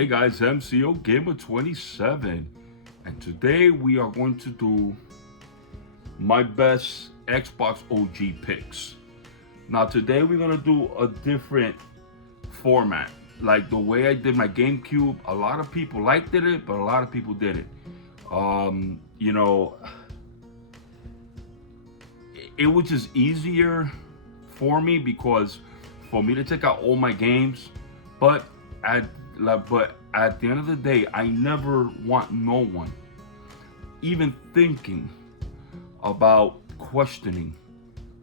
Hey guys, MCOGAMER27, and today we are going to do my best Xbox OG picks. Now today we're gonna do a different format. Like the way I did my GameCube, a lot of people liked it, but a lot of people didn't. You know, it was just easier for me because for me to take out all my games, but at the end of the day, I never want no one even thinking about questioning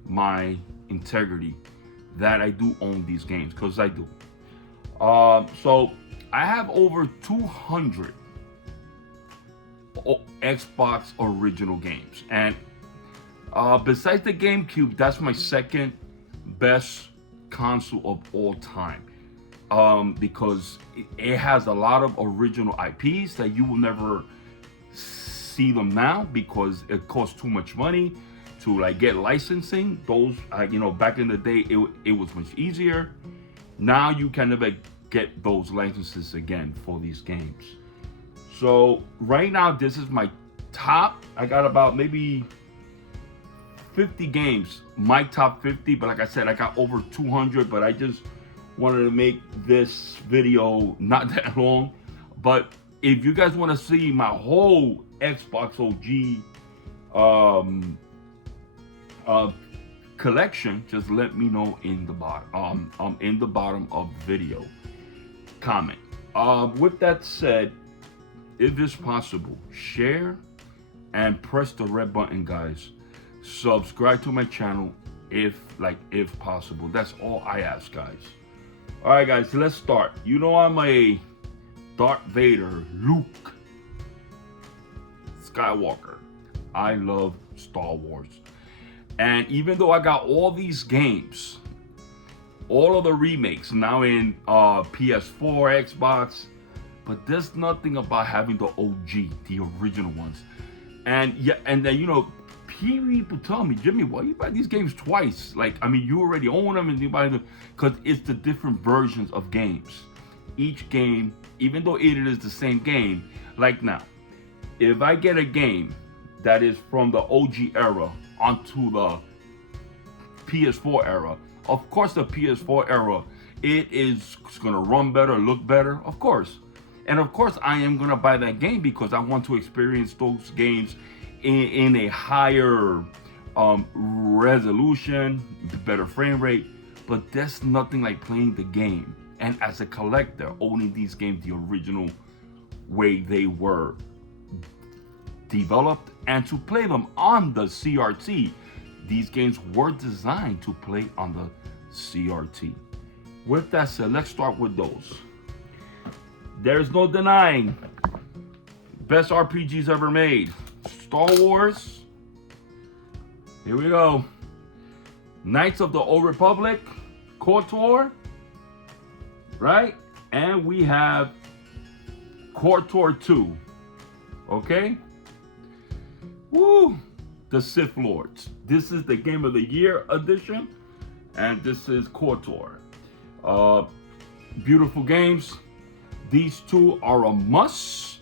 my integrity that I do own these games, because I do. So I have over 200 Xbox original games, and besides the GameCube, that's my second best console of all time. Because it has a lot of original IPs that you will never see them now because it costs too much money to like get licensing. Those, back in the day, it was much easier. Now you can never get those licenses again for these games. So right now, this is my top. I got about maybe 50 games, my top 50, but like I said, I got over 200, but I just wanted to make this video not that long. But if you guys want to see my whole Xbox OG collection, just let me know in the bottom of the video comment. With that said, if it's possible, share and press the red button, guys. Subscribe to my channel if possible. That's all I ask, guys. All right, guys, let's start. You know I'm a Darth Vader, Luke Skywalker. I love Star Wars. And even though I got all these games, all of the remakes now in PS4, Xbox, but there's nothing about having the OG, the original ones. And yeah, and then people tell me, Jimmy, why you buy these games twice? You already own them and you buy them, because it's the different versions of games. Each game, even though it is the same game, like now, if I get a game that is from the OG era onto the PS4 era, of course the PS4 era, it is gonna run better, look better, of course. And of course I am gonna buy that game because I want to experience those games in a higher resolution, better frame rate. But there's nothing like playing the game, and as a collector, owning these games the original way they were developed, and to play them on the CRT. These games were designed to play on the CRT. With that said, let's start with those. There's no denying, best RPGs ever made. Star Wars. Here we go. Knights of the Old Republic, KOTOR, right? And we have KOTOR 2. Okay? Woo! The Sith Lords. This is the Game of the Year edition, and this is KOTOR. Beautiful games. These two are a must.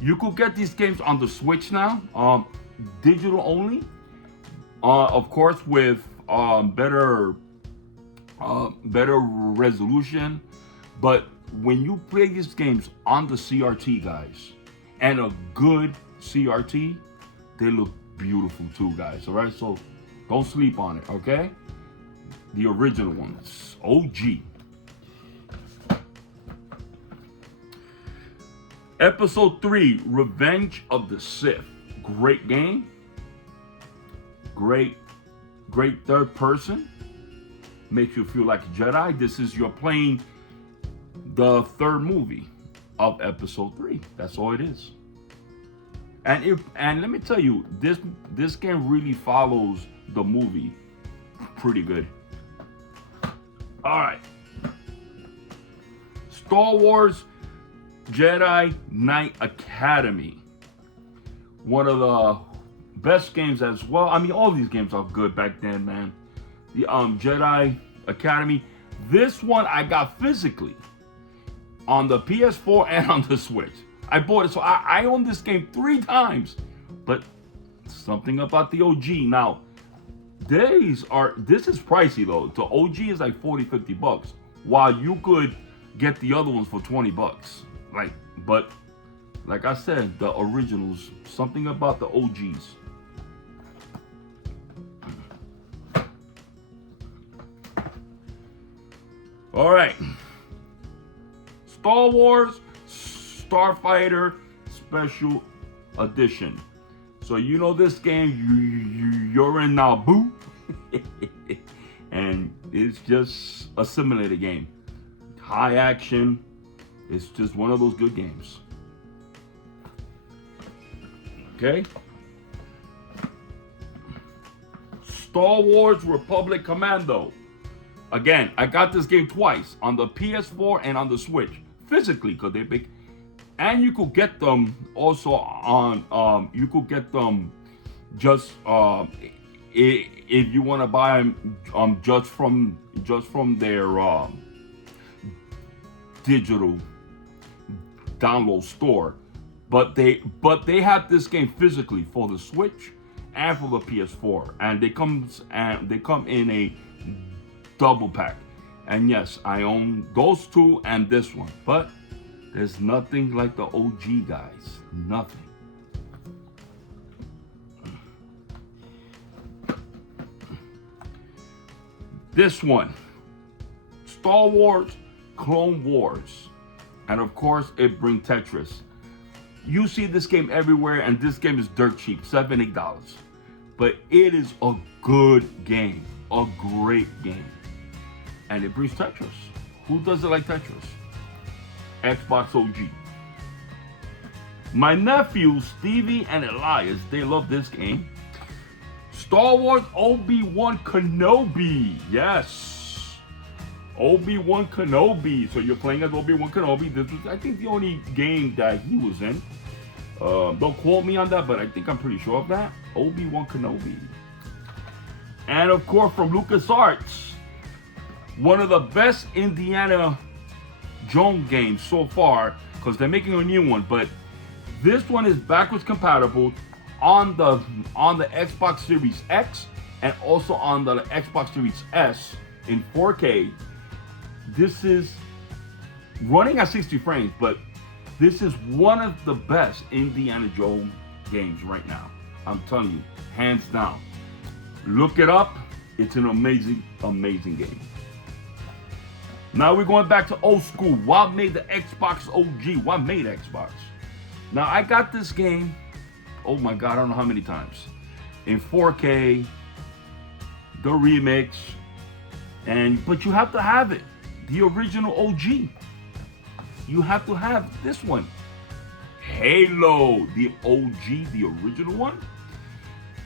You could get these games on the Switch now, digital only, of course, with better resolution. But when you play these games on the CRT, guys, and a good CRT, they look beautiful too, guys. All right, so don't sleep on it, okay? The original ones, OG. Episode 3, Revenge of the Sith. Great game. Great third person. Makes you feel like a Jedi. This is you're playing the third movie of episode 3. That's all it is. And let me tell you, this game really follows the movie pretty good. All right. Star Wars Jedi Knight Academy. One of the best games as well. I mean, all these games are good back then, man. The Jedi Academy. This one I got physically. on the PS4 and on the Switch. I bought it, so I own this game 3 times. But something about the OG. Now, this is pricey though. The OG is like 40-50 bucks, while you could get the other ones for 20 bucks. But like I said, the originals, something about the OGs. All right. Star Wars Starfighter Special Edition. So you know this game, you're in Naboo, and it's just a simulator game. High action. It's just one of those good games. Okay. Star Wars Republic Commando. Again, I got this game twice, on the PS4 and on the Switch, physically, because they're big. And you could get them also on, you could get them just, if you want to buy them just from their digital download store. But they have this game physically for the Switch and for the PS4, and they come in a double pack. And yes, I own those 2 and this one, but there's nothing like the OG, guys. Nothing. This one, Star Wars Clone Wars, and of course it brings Tetris. You see this game everywhere, and this game is dirt cheap, $7-8. But it is a good game, a great game. And it brings Tetris. Who doesn't like Tetris? Xbox OG. My nephews, Stevie and Elias, they love this game. Star Wars Obi-Wan Kenobi. Yes. Obi-Wan Kenobi. So you're playing as Obi-Wan Kenobi. This was, I think, the only game that he was in. Don't quote me on that, but I think I'm pretty sure of that. Obi-Wan Kenobi. And of course, from LucasArts, one of the best Indiana Jones games so far, because they're making a new one, but this one is backwards compatible on the Xbox Series X and also on the Xbox Series S in 4K. This is running at 60 frames, but this is one of the best Indiana Jones games right now. I'm telling you, hands down. Look it up. It's an amazing, amazing game. Now we're going back to old school. What made the Xbox OG? What made Xbox? Now I got this game, oh my God, I don't know how many times. In 4K, the remix, but you have to have it. The original OG. You have to have this one. Halo, the OG, the original one.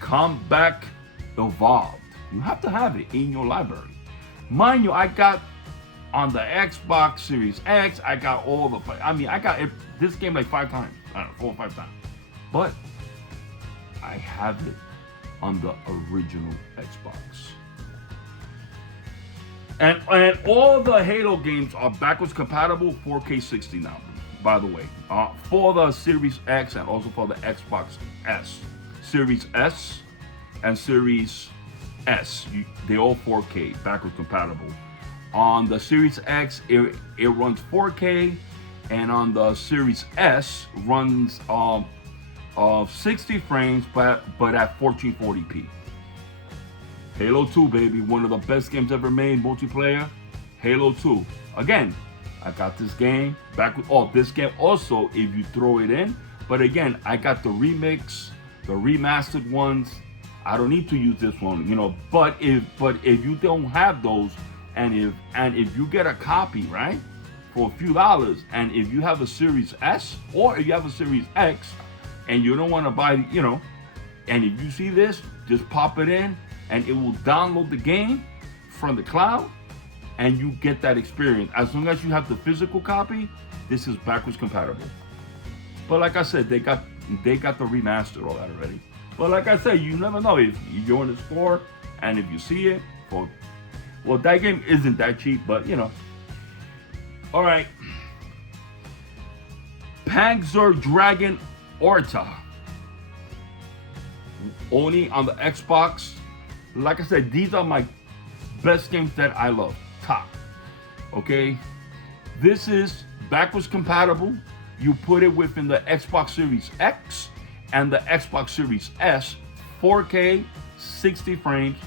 Combat Evolved. You have to have it in your library. Mind you, I got on the Xbox Series X, I got all the, I got this game like 5 times. I don't know, 4 or 5 times. But I have it on the original Xbox. And all the Halo games are backwards compatible 4K 60 now, by the way. For the Series X and also for the Xbox S. Series S and Series S, they're all 4K, backwards compatible. On the Series X, it runs 4K, and on the Series S, runs 60 frames, but at 1440p. Halo 2, baby, one of the best games ever made, multiplayer. Halo 2. Again, I got this game back with this game also if you throw it in. But again, I got the remix, the remastered ones. I don't need to use this one, you know. But if you don't have those, and if you get a copy, right, for a few dollars, and if you have a Series S or if you have a Series X, and you don't want to buy, you know, and if you see this, just pop it in, and it will download the game from the cloud, and you get that experience. As long as you have the physical copy, this is backwards compatible. But like I said, they got the remaster, all that already. But like I said, you never know if you're in the store and if you see it. Well, that game isn't that cheap, but you know. All right. Panzer Dragon Orta. Only on the Xbox. Like I said, these are my best games that I love. Top. Okay. This is backwards compatible. You put it within the Xbox Series X and the Xbox Series S. 4K, 60 frames.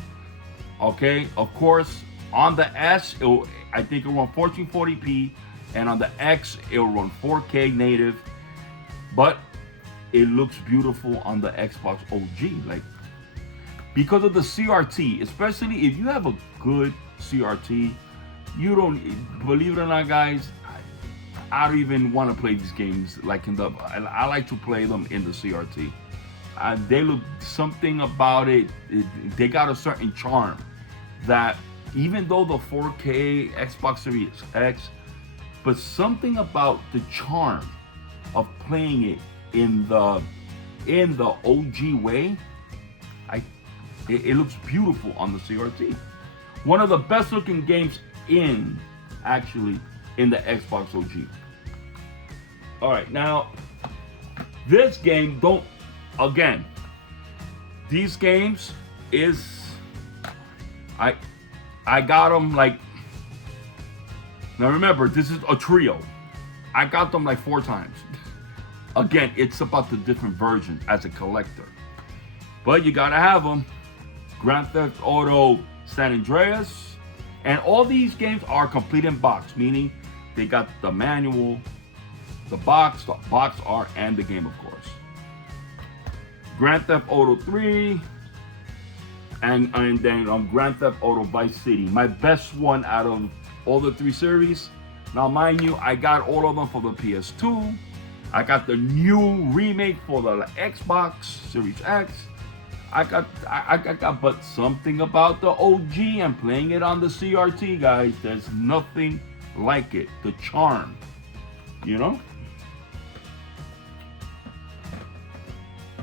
Okay. Of course, on the S, I think it'll run 1440p. And on the X, it'll run 4K native. But it looks beautiful on the Xbox OG. Like, because of the CRT, especially if you have a good CRT, you don't, believe it or not, guys, I don't even want to play these games like in the, I like to play them in the CRT. They look, something about it, they got a certain charm that even though the 4K Xbox Series X, but something about the charm of playing it in the OG way, it looks beautiful on the CRT. One of the best looking games in the Xbox OG. All right, now this game, these games is, I got them like, now remember, this is a trio. I got them like 4 times. Again, it's about the different versions as a collector. But you gotta have them. Grand Theft Auto San Andreas. And all these games are complete in box, meaning they got the manual, the box art, and the game, of course. Grand Theft Auto 3. And then Grand Theft Auto Vice City. My best one out of all the 3 series. Now, mind you, I got all of them for the PS2. I got the new remake for the Xbox Series X. I got, but something about the OG and playing it on the CRT, guys, there's nothing like it. The charm, you know?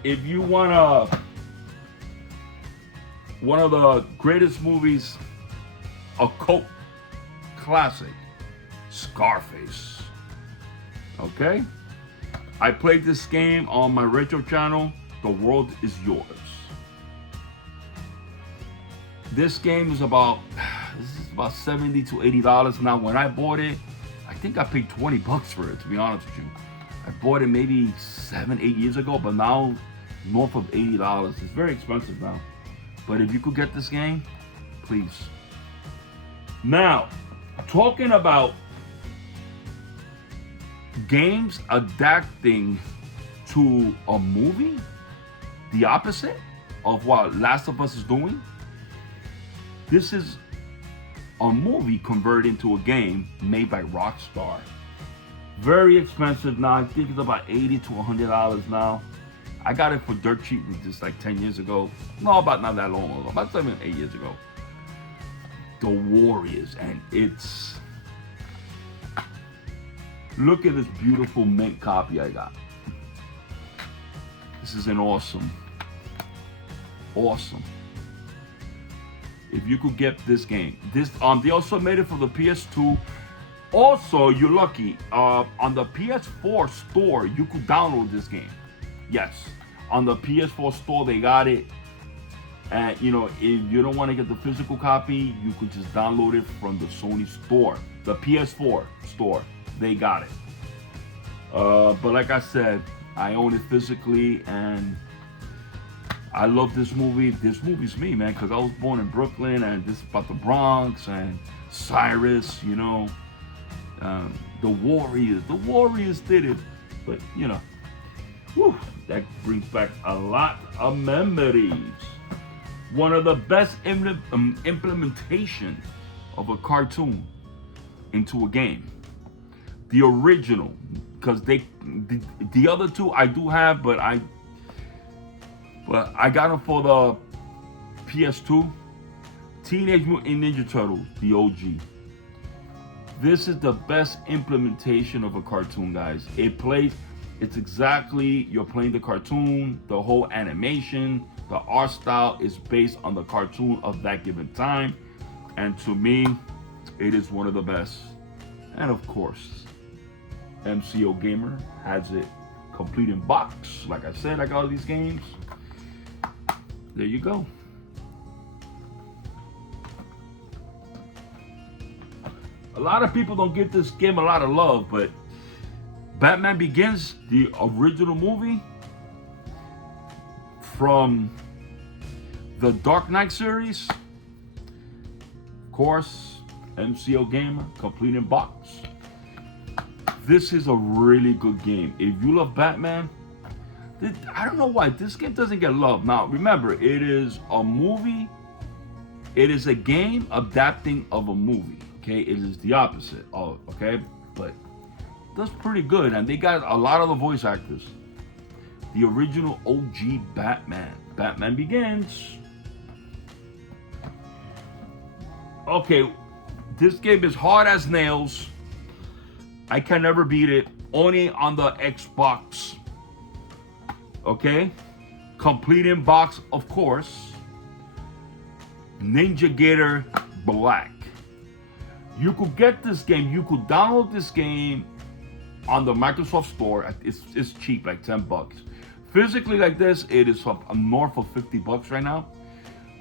If you wanna, one of the greatest movies, a cult classic, Scarface. Okay? I played this game on my retro channel, The World Is Yours. This game is about $70 to $80. Now, when I bought it, I think I paid $20 for it, to be honest with you. I bought it maybe 7-8 years ago, but now north of $80. It's very expensive now. But if you could get this game, please. Now, talking about games adapting to a movie, the opposite of what Last of Us is doing. This is a movie converted into a game made by Rockstar. Very expensive now. I think it's about $80 to $100 now. I got it for dirt cheap just like 10 years ago. No, about not that long ago. About 7-8 years ago. The Warriors, and it's, look at this beautiful mint copy I got. This is an awesome. If you could get this game, they also made it for the PS2. Also, you're lucky. On the PS4 store, you could download this game. Yes, on the PS4 store they got it. And you know, if you don't want to get the physical copy, you could just download it from the Sony store, the PS4 store. They got it. But like I said, I own it physically, and I love this movie. This movie's me, man, because I was born in Brooklyn, and this is about the Bronx and Cyrus, you know. The Warriors did it. But, you know, whew, that brings back a lot of memories. One of the best implementation of a cartoon into a game. The original, because the other two I do have, but I got them for the PS2. Teenage Mutant Ninja Turtles, the OG. This is the best implementation of a cartoon, guys. It's exactly, you're playing the cartoon, the whole animation, the art style is based on the cartoon of that given time. And to me, it is one of the best. And of course, MCO Gamer has it complete in box. Like I said, I got all these games. There you go. A lot of people don't give this game a lot of love, but Batman Begins, the original movie from the Dark Knight series, of course, MCO Gamer, complete in box. This is a really good game. If you love Batman, I don't know why this game doesn't get love. Now, remember, it is a movie. It is a game adapting of a movie. Okay, it is the opposite. Oh, okay, but that's pretty good, and they got a lot of the voice actors. The original OG Batman. Batman Begins. Okay, this game is hard as nails. I can never beat it. Only on the Xbox. Okay, complete in box, of course. Ninja Gator Black. You could get this game. You could download this game on the Microsoft Store. It's cheap, like $10. Physically, like this, it is north of $50 right now.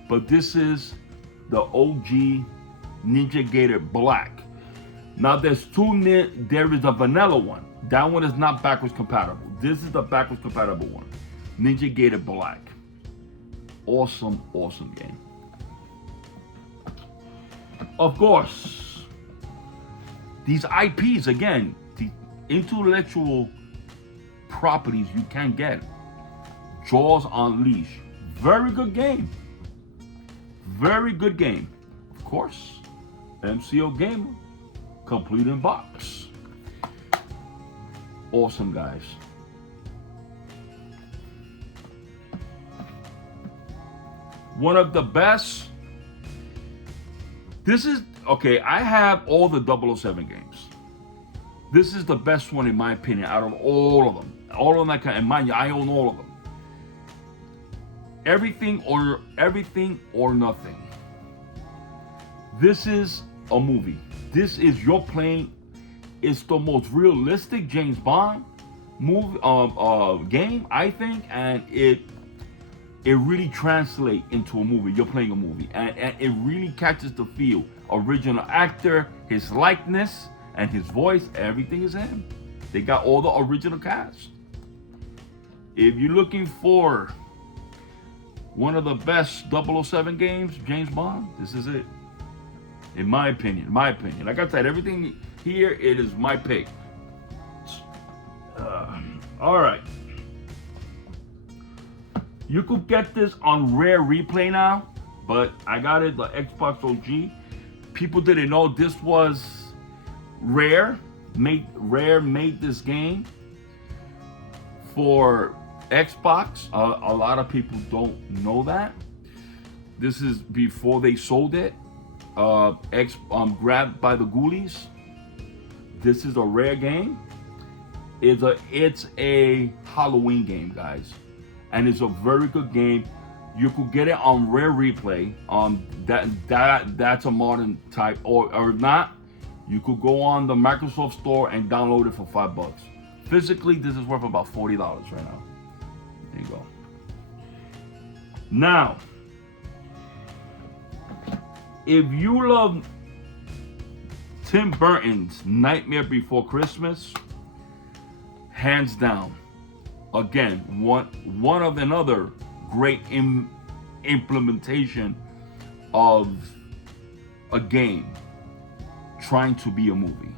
But this is the OG Ninja Gator Black. Now there's there is a vanilla one. That one is not backwards compatible. This is the backwards compatible one. Ninja Gator Black. Awesome, awesome game. Of course, these IPs, again, the intellectual properties you can get. Jaws Unleashed. Very good game. Very good game. Of course, MCO Gamer, complete in box. Awesome, guys. One of the best. This is, okay, I have all the 007 games. This is the best one in my opinion out of all of them. All of them, and mind you, I own all of them. Everything or nothing. This is a movie. This is your playing. It's the most realistic James Bond movie game, I think, and it really translates into a movie. You're playing a movie, and it really catches the feel. Original actor, his likeness, and his voice, everything is him. They got all the original cast. If you're looking for one of the best 007 games, James Bond, this is it. In my opinion, Like I said, everything here, it is my pick. All right. You could get this on Rare Replay now, but I got it the Xbox OG. People didn't know this was Rare. Rare made this game for Xbox. A lot of people don't know that. This is before they sold it. Grabbed by the Ghoulies. This is a Rare game. It's a Halloween game, guys. And it's a very good game. You could get it on Rare Replay. That's a modern type, or not. You could go on the Microsoft Store and download it for $5. Physically, this is worth about $40 right now. There you go. Now, if you love Tim Burton's Nightmare Before Christmas, hands down. Again, one of another great implementation of a game trying to be a movie.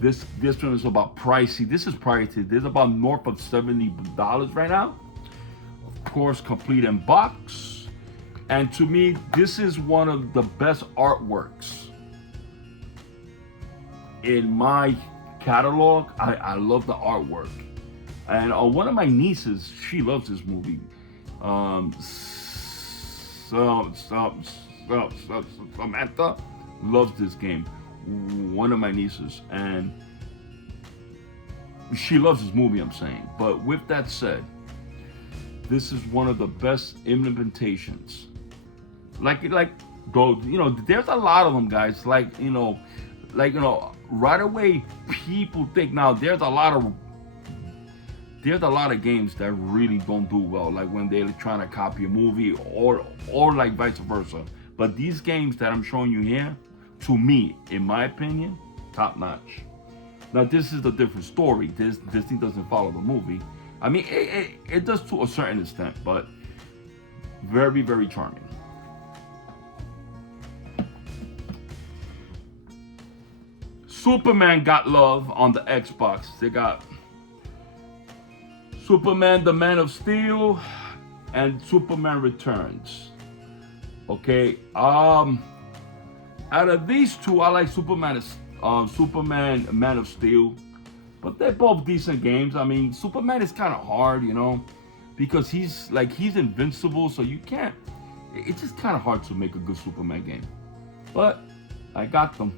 This one is about pricey. This is pricey. This is about north of $70 right now. Of course, complete in box. And to me, this is one of the best artworks in my catalog. I love the artwork. And one of my nieces, she loves this movie. Samantha loves this game. One of my nieces, and she loves this movie, I'm saying. But with that said, this is one of the best implementations. There's a lot of them, guys. right away people think now there's a lot of games that really don't do well, like when they're trying to copy a movie or like vice versa. But these games that I'm showing you here, to me, in my opinion, top notch. Now this is a different story. This thing doesn't follow the movie. I mean, it does to a certain extent, but very, very charming. Superman got love on the Xbox. They got Superman, the Man of Steel, and Superman Returns. Okay. Out of these two, I like Superman, Man of Steel, but they're both decent games. I mean, Superman is kind of hard, you know, because he's invincible, so you can't. It's just kind of hard to make a good Superman game. But I got them.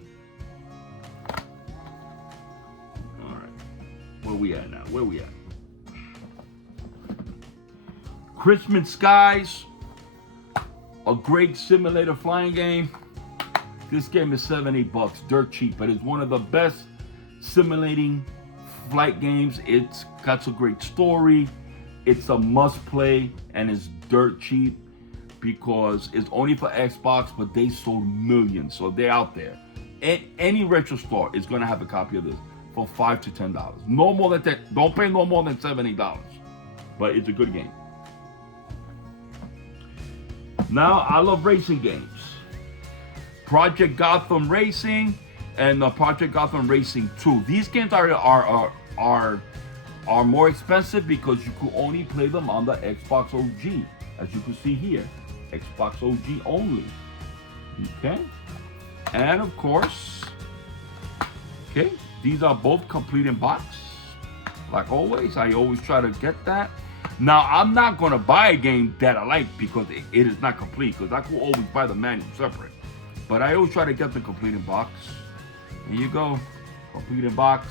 All right, where we at now? Where we at? Christmas Skies, a great simulator flying game. This game is $7-8, dirt cheap, but it's one of the best simulating flight games. It's got a great story. It's a must play, and it's dirt cheap because it's only for Xbox, but they sold millions, so they're out there. Any retro store is gonna have a copy of this for $5 to $10. No more than that. Don't pay no more than $7-8, but it's a good game. Now, I love racing games. Project Gotham Racing and Project Gotham Racing 2. These games are more expensive because you could only play them on the Xbox OG, as you can see here. Xbox OG only. Okay? And of course, okay, these are both complete in box. Like always, I always try to get that. Now, I'm not going to buy a game that I like because it is not complete, because I could always buy the manual separate. But I always try to get the complete in box. Here you go. Complete in box.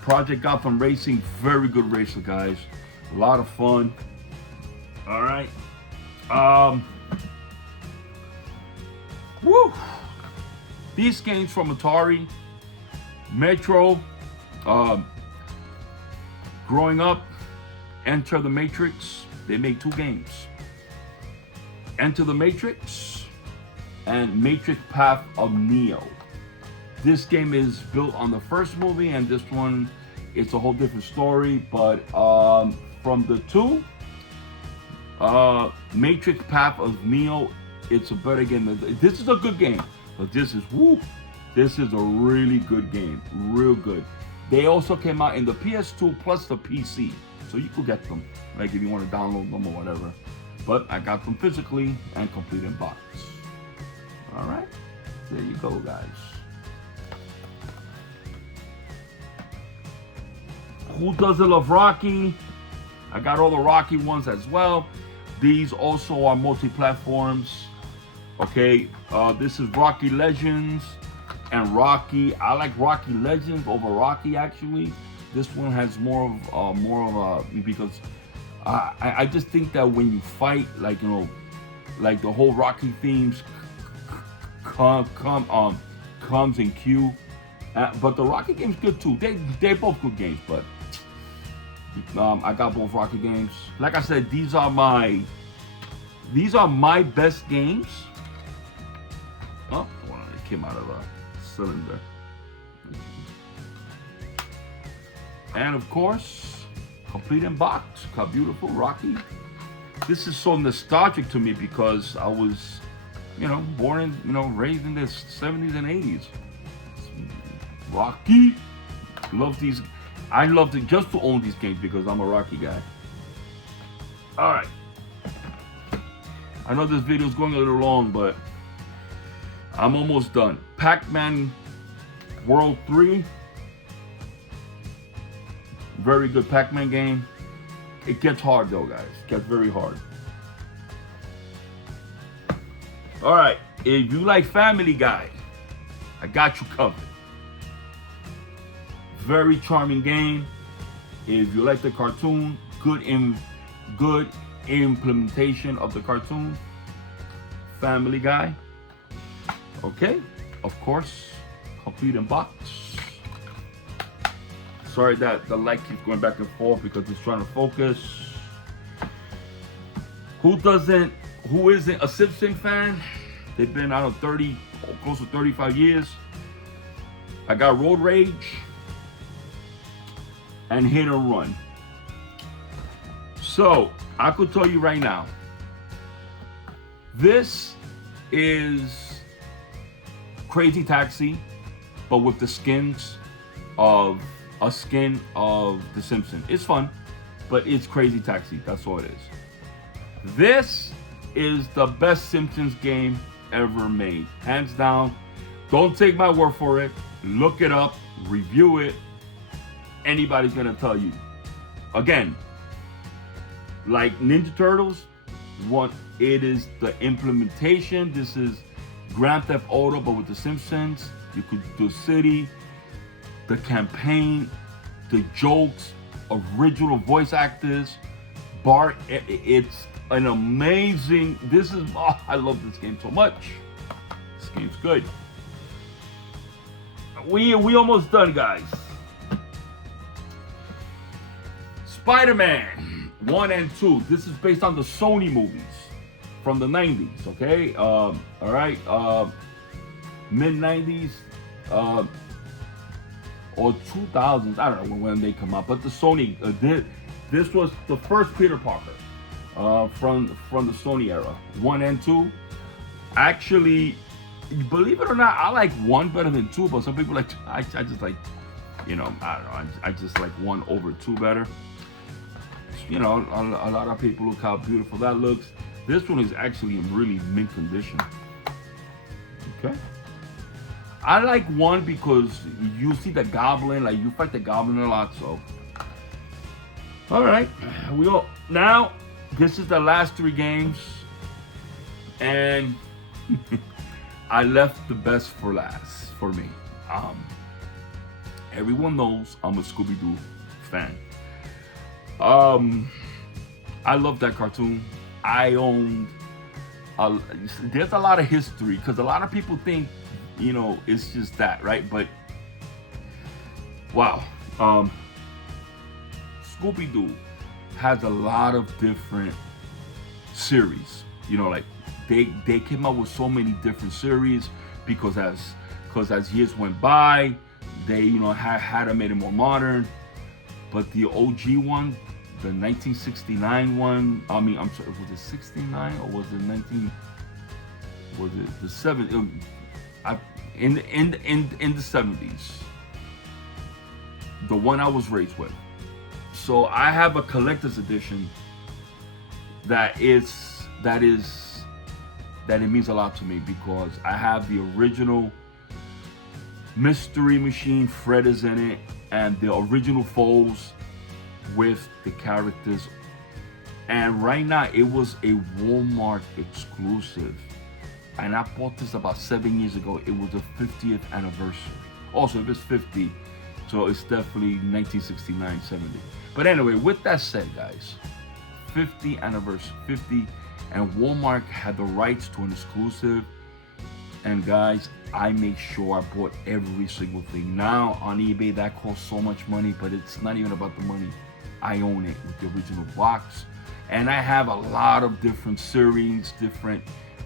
Project Gotham Racing. Very good racer, guys. A lot of fun. All right. Woo! These games from Atari. Metro. Growing Up. Enter the Matrix. They made 2 games. Enter the Matrix and Matrix Path of Neo. This game is built on the first movie, and this one, it's a whole different story. But from the 2, Matrix Path of Neo, it's a better game. This is a good game, but this is a really good game, real good. They also came out in the PS2 plus the PC, so you could get them, like if you want to download them or whatever. But I got them physically and complete in box. All right, there you go, guys. Who doesn't love Rocky? I got all the Rocky ones as well. These also are multi-platforms. Okay, this is Rocky Legends and Rocky. I like Rocky Legends over Rocky, actually. This one has more of a because I just think that when you fight, like, you know, like the whole Rocky themes comes in queue. But the Rocky game's good too. They're both good games, but I got both Rocky games. Like I said, these are my best games. Oh, hold on, it came out of a cylinder. And of course, complete in box. How beautiful, Rocky. This is so nostalgic to me because I was, you know, born in, you know, raised in the 70s and 80s. Rocky. Love these. I love just to own these games because I'm a Rocky guy. All right. I know this video is going a little long, but I'm almost done. Pac-Man World 3. Very good Pac-Man game. It gets hard though, guys. It gets very hard. All right. If you like Family Guy, I got you covered. Very charming game. If you like the cartoon, good implementation of the cartoon. Family Guy. Okay. Of course, complete in box. Sorry that the light keeps going back and forth because it's trying to focus. Who isn't a Simpson fan? They've been out of 30, close to 35 years. I got Road Rage and Hit and Run. So I could tell you right now, this is Crazy Taxi, but with the skins of the Simpsons. It's fun, but it's Crazy Taxi. That's all it is. This is the best Simpsons game ever made, hands down. Don't take my word for it. Look it up, review it. Anybody's gonna tell you. Again, like Ninja Turtles, it is the implementation. This is Grand Theft Auto, but with the Simpsons. You could do city, the campaign, the jokes, original voice actors. Bart, it's an amazing. I love this game so much. This game's good. We almost done, guys. Spider-Man 1 and 2. This is based on the Sony movies from the 90s, okay? All right, mid-90s or 2000s. I don't know when they come out, but the Sony this was the first Peter Parker from the Sony era. 1 and 2. Actually, believe it or not, I like 1 better than 2, but some people like I just like, you know, I don't know, I just like 1 over 2 better. You know, a lot of people look how beautiful that looks. This one is actually in really mint condition. Okay. I like 1 because you see the Goblin, like you fight the Goblin a lot, so. All right, now this is the last 3 games, and I left the best for last for me. Everyone knows I'm a Scooby-Doo fan. I love that cartoon. I owned. There's a lot of history because a lot of people think, you know, it's just that, right? But wow, Scooby-Doo has a lot of different series. You know, like they came out with so many different series because as years went by, they had to make it more modern. But the OG one, the 1969 one, I mean, I'm sorry, was it 69 or was it the 70s? In the 70s, the one I was raised with. So I have a collector's edition that it means a lot to me because I have the original Mystery Machine. Fred is in it, and the original foes with the characters. And right now, it was a Walmart exclusive. And I bought this about 7 years ago. It was the 50th anniversary. Also, if it's 50, so it's definitely 1969, 70. But anyway, with that said, guys, 50 anniversary, 50, and Walmart had the rights to an exclusive. And guys, I make sure I bought every single thing. Now on eBay, that costs so much money, but it's not even about the money. I own it with the original box. And I have a lot of different series,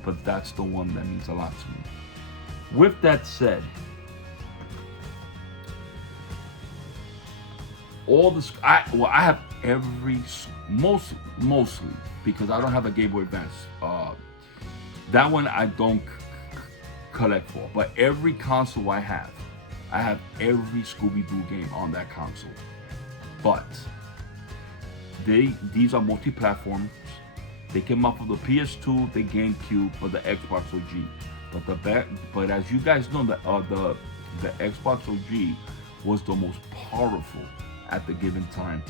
but that's the one that means a lot to me. With that said, I have mostly because I don't have a Game Boy Advance. That one I don't collect for, but every console I have every Scooby-Doo game on that console. But these are multi-platforms. They came out for the PS2, the GameCube, or the Xbox OG. But as you guys know, the Xbox OG was the most powerful at the given time,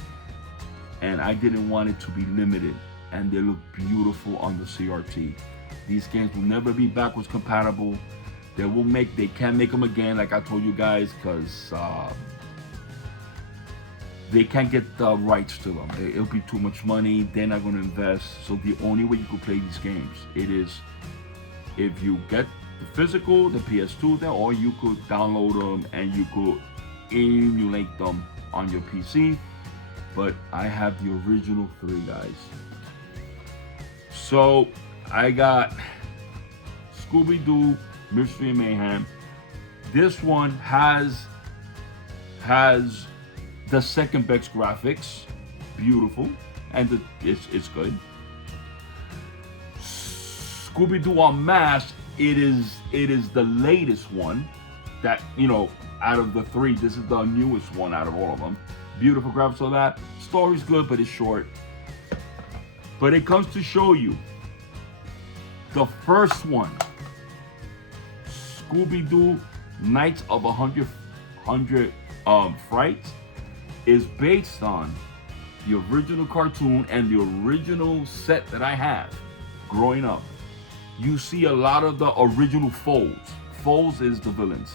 and I didn't want it to be limited. And they look beautiful on the CRT. These games will never be backwards compatible. They can't make them again, like I told you guys, because they can't get the rights to them. It'll be too much money. They're not going to invest. So the only way you can play these games, it is if you get the physical, the PS2 there, or you could download them and you could emulate them on your PC. But I have the original 3, guys. So I got Scooby-Doo Mystery and Mayhem. This one has the second best graphics, beautiful, and it's good. Scooby-Doo Unmasked, it is the latest one that, you know, out of the 3, this is the newest one out of all of them. Beautiful graphics on that. Story's good, but it's short. But it comes to show you the first one, Scooby-Doo Nights of 100 Frights, is based on the original cartoon and the original set that I have growing up. You see a lot of the original foes. Foes is the villains.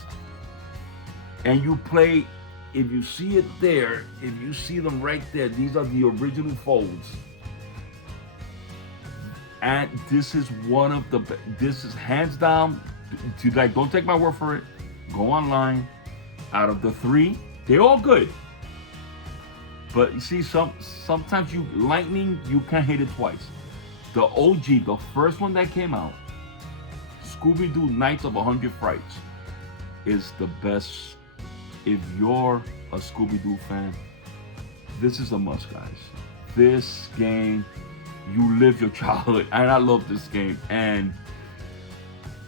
And you play, if you see it there, if you see them right there, these are the original foes. And this is one of the, this is hands down, like, don't take my word for it. Go online. Out of the 3, they're all good. But you see, sometimes lightning, you can't hit it twice. The OG, the first one that came out, Scooby-Doo Nights of 100 Frights, is the best. If you're a Scooby-Doo fan, this is a must, guys. This game, you live your childhood, and I love this game. And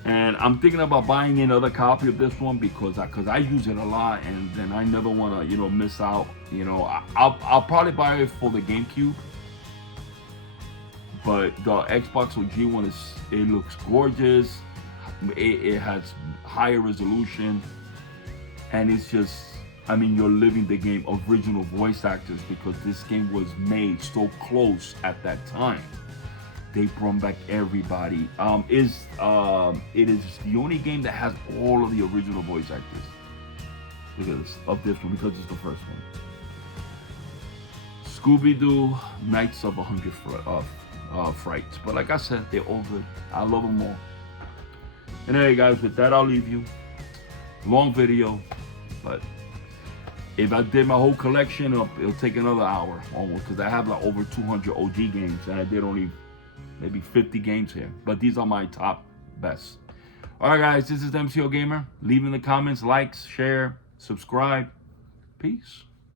I'm thinking about buying another copy of this one because I use it a lot, and then I never want to, you know, miss out. You know, I'll probably buy it for the GameCube, but the Xbox OG one it looks gorgeous. It has higher resolution, and it's just, I mean, you're living the game. Original voice actors, because this game was made so close at that time. They brought back everybody. It is the only game that has all of the original voice actors. Look at this, of this one, because it's the first one. Scooby-Doo Nights of 100 Frights. But like I said, they're all good. I love them all. And anyway, guys, with that, I'll leave you. Long video, but if I did my whole collection, it'll take another hour almost, because I have like over 200 OG games, and I did only maybe 50 games here. But these are my top best. All right, guys, this is MCO Gamer. Leave in the comments, likes, share, subscribe. Peace.